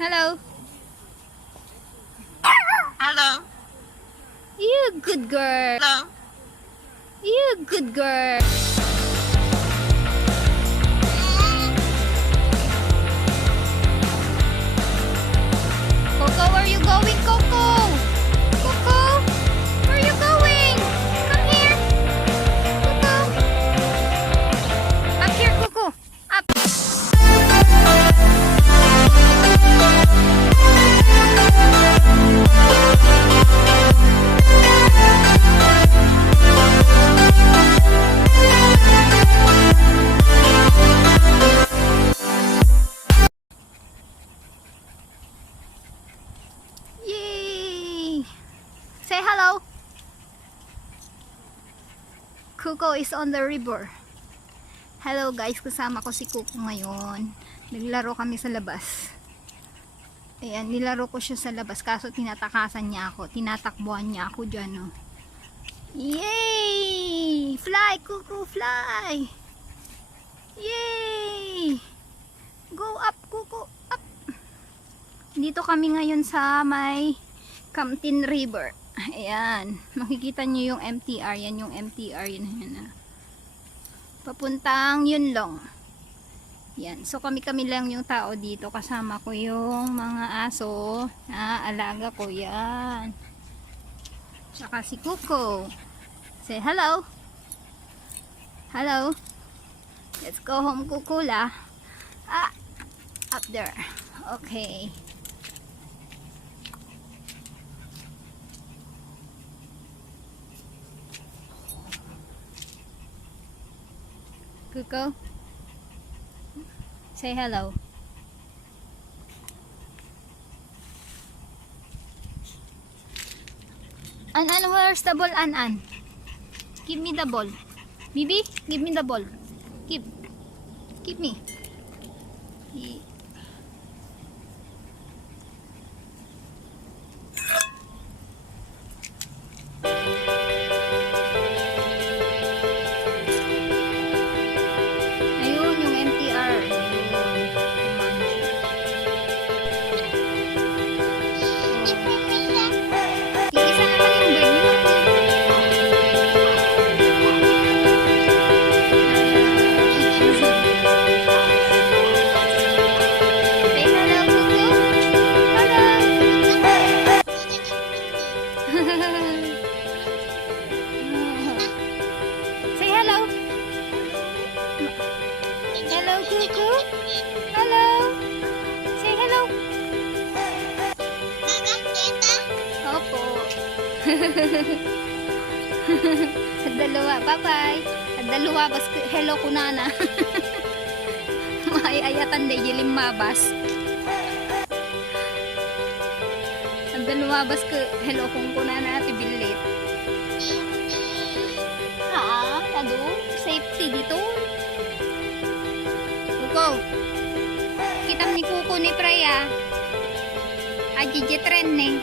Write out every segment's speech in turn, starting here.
Hello. Hello. You good girl. Hello. You good girl. Coco, where are you going, Coco? Coco, where are you going? Come here. Coco. Up here, Coco. Up. Yay! Say hello. Coco is on the river. Hello guys, kasama ko si Coco ngayon. Naglaro kami sa labas. Ayan, nilaro ko siya sa labas kaso tinatakasan niya ako. Tinatakbuhan niya ako dyan, oh. Yay! Fly, Coco, fly! Yay! Go up, Coco, up! Dito kami ngayon sa may Kamtin River. Ayan, makikita niyo yung MTR. Yan yung MTR. Yan. Papuntang Yunlong. Yan. So kami lang yung tao dito. Kasama ko yung mga aso na alaga ko. Yan. Tsaka si Coco. Say hello. Hello. Let's go home, Kukula. Ah, up there. Okay. Coco, say hello. An, where's the ball, An? Give me the ball. Bibi, give me the ball. Give me. Ayun, yung MTR. Isa naman yung bird niyo. Say hello, Coco. Hello. Say hello. Hello, Coco. Hello. Say hello. Opo. Dalawa. Bye-bye. Dalawa. Bas hello kunana. Maayayatan de yilim mabas. Dalawa bas ke hello kung kunana ati bilit. Ha? Ado? Safety dito. Coco. Kitam ni Coco ni Freya. Ajije tren ne.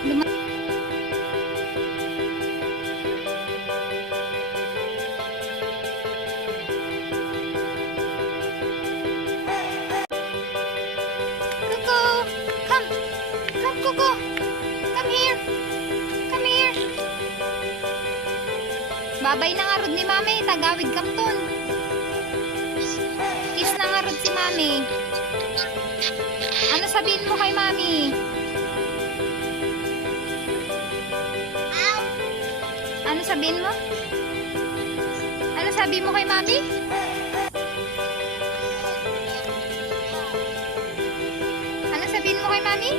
Coco, come. Come, Coco. Come here. Come here. Babay na nga rod ni Mami. Tagawid kamton. Kiss na nga rod si Mami. Ano sabihin mo kay Mami? Ano sabihin mo? Ano sabihin mo kay Mami? Ano sabihin mo kay Mami?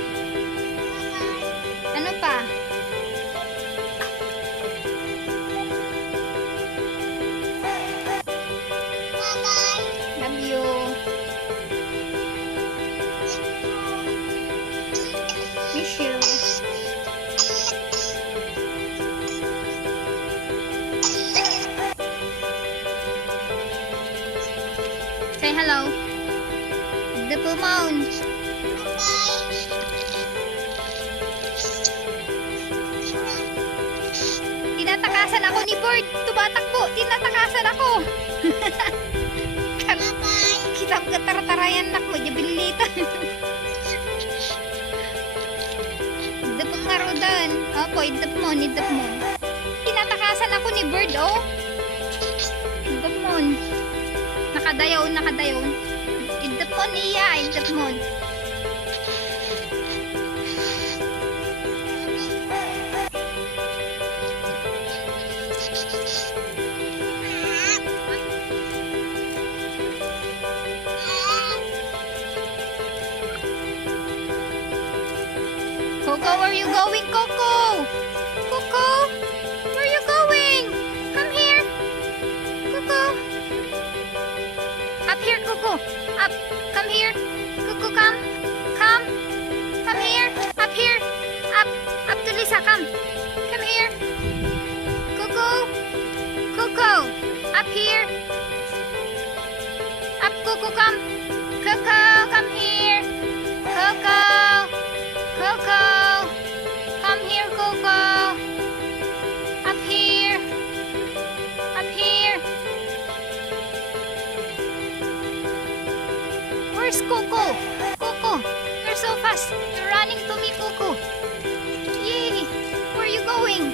Ano pa? Love you. Miss you. Say hello. The Pumon. Tinatakasan ako ni Bird. Tumatakbo. Tinatakasan ako. Kitap ka taratarayan ako. Jabilita. yan. Opo, idap mo. Tinatakasan ako ni bird, oh. Idap mo. Nakadayaw. Idap mo niya, idap mo. Coco, where are you going, Coco? Coco, where are you going? Come here. Coco. Up here, Coco. Up. Come here. Coco, come. Come here. Up here. Up to Lisa, come. Come here. Coco. Up here. Up, Coco, come. Coco, come here. Coco. Come here, Coco. Up here. Where's Coco? Coco, you're so fast. You're running to me, Coco. Yay. Where are you going?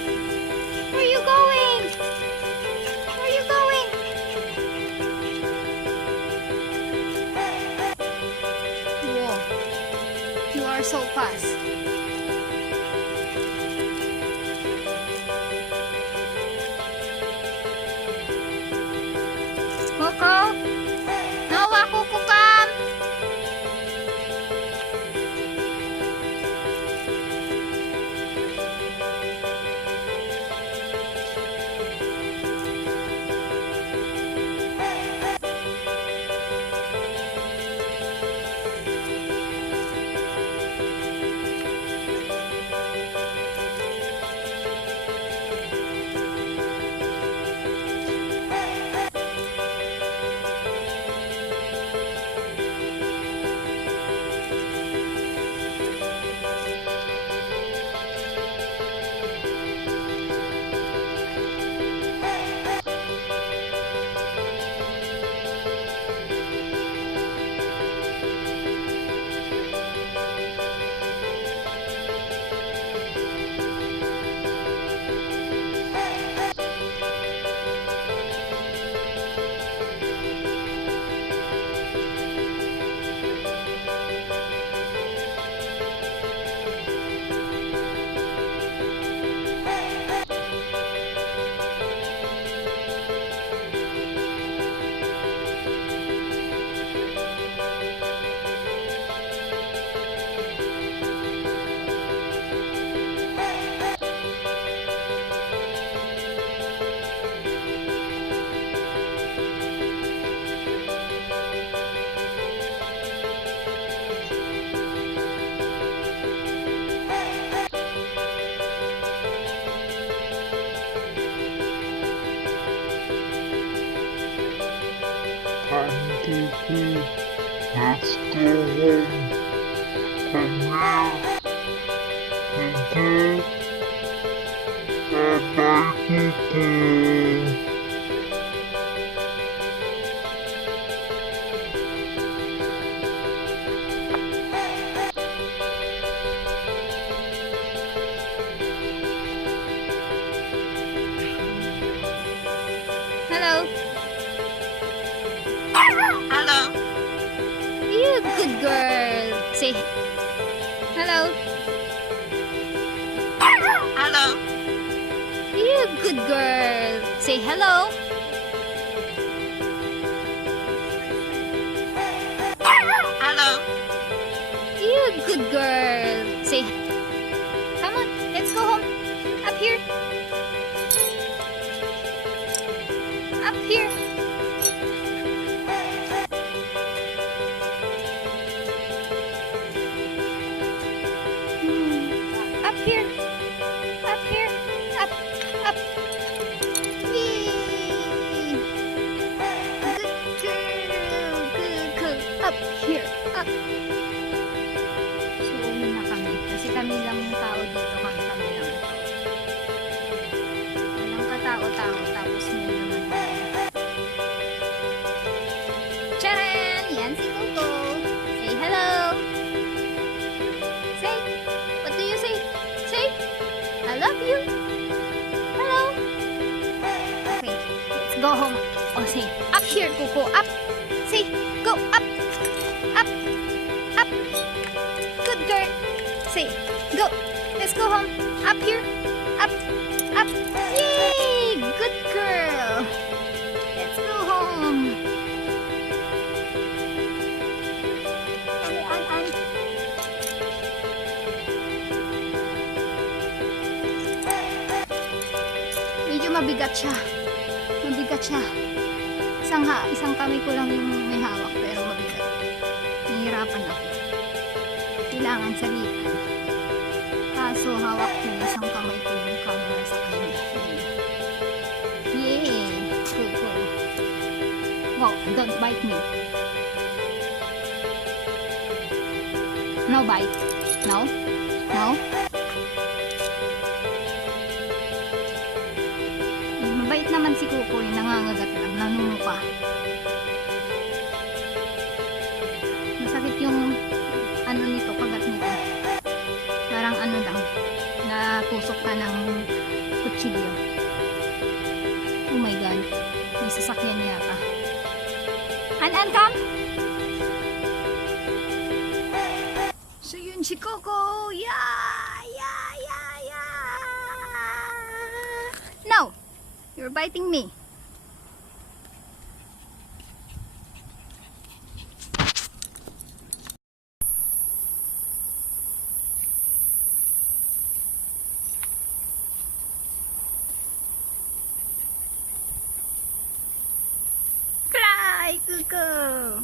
Whoa. You are so fast. Coco? Nawa, Coco, come. Kamtin, let's go home. Come here. Bye-bye, Coco. Hello. Hello. You good girl. Say hello. Hello. You good girl. Say hello. Hello. You good girl. Say come on, let's go home. Up here. Up here. Up here. Up here. Up. Yay. Good girl. Up here. Up. So, uwi na kami. Kasi kami lang yung tao dito. Kami lang ito. Walang katao-tao. Tapos may naman tayo. Charan! Yan si Coco. Say hello. Say. What do you say? Say. love you. Hello. Okay, let's go home. Oh, say, up here, Coco, up. Say, go, up. Up. Up. Good girl. Say, go. Let's go home. Up here. Up. Up. Yay! Good girl. Let's go home. Okay, An. Medyo mabigat siya. Mabigat siya. Isang kamay ko lang yung may hawak pero mabigat. Nahihirapan ako. Kailangan salitan. Kaso hawak ko isang kamay ko yung camera sa kanya. Yay! Good, good. Wow, don't bite me. No bite. No? No? Mabait naman si Kuko, nangangagat lang, nanunguka. Masakit yung ano nito, kagat nito. Parang ano lang, natusok ka ng kutsilyo. Oh my god, may sasakyan yata. An, come! So yun si Coco. Yeah! Yeah! Yeah! Yeah! No! You're biting me. Cry, Coco.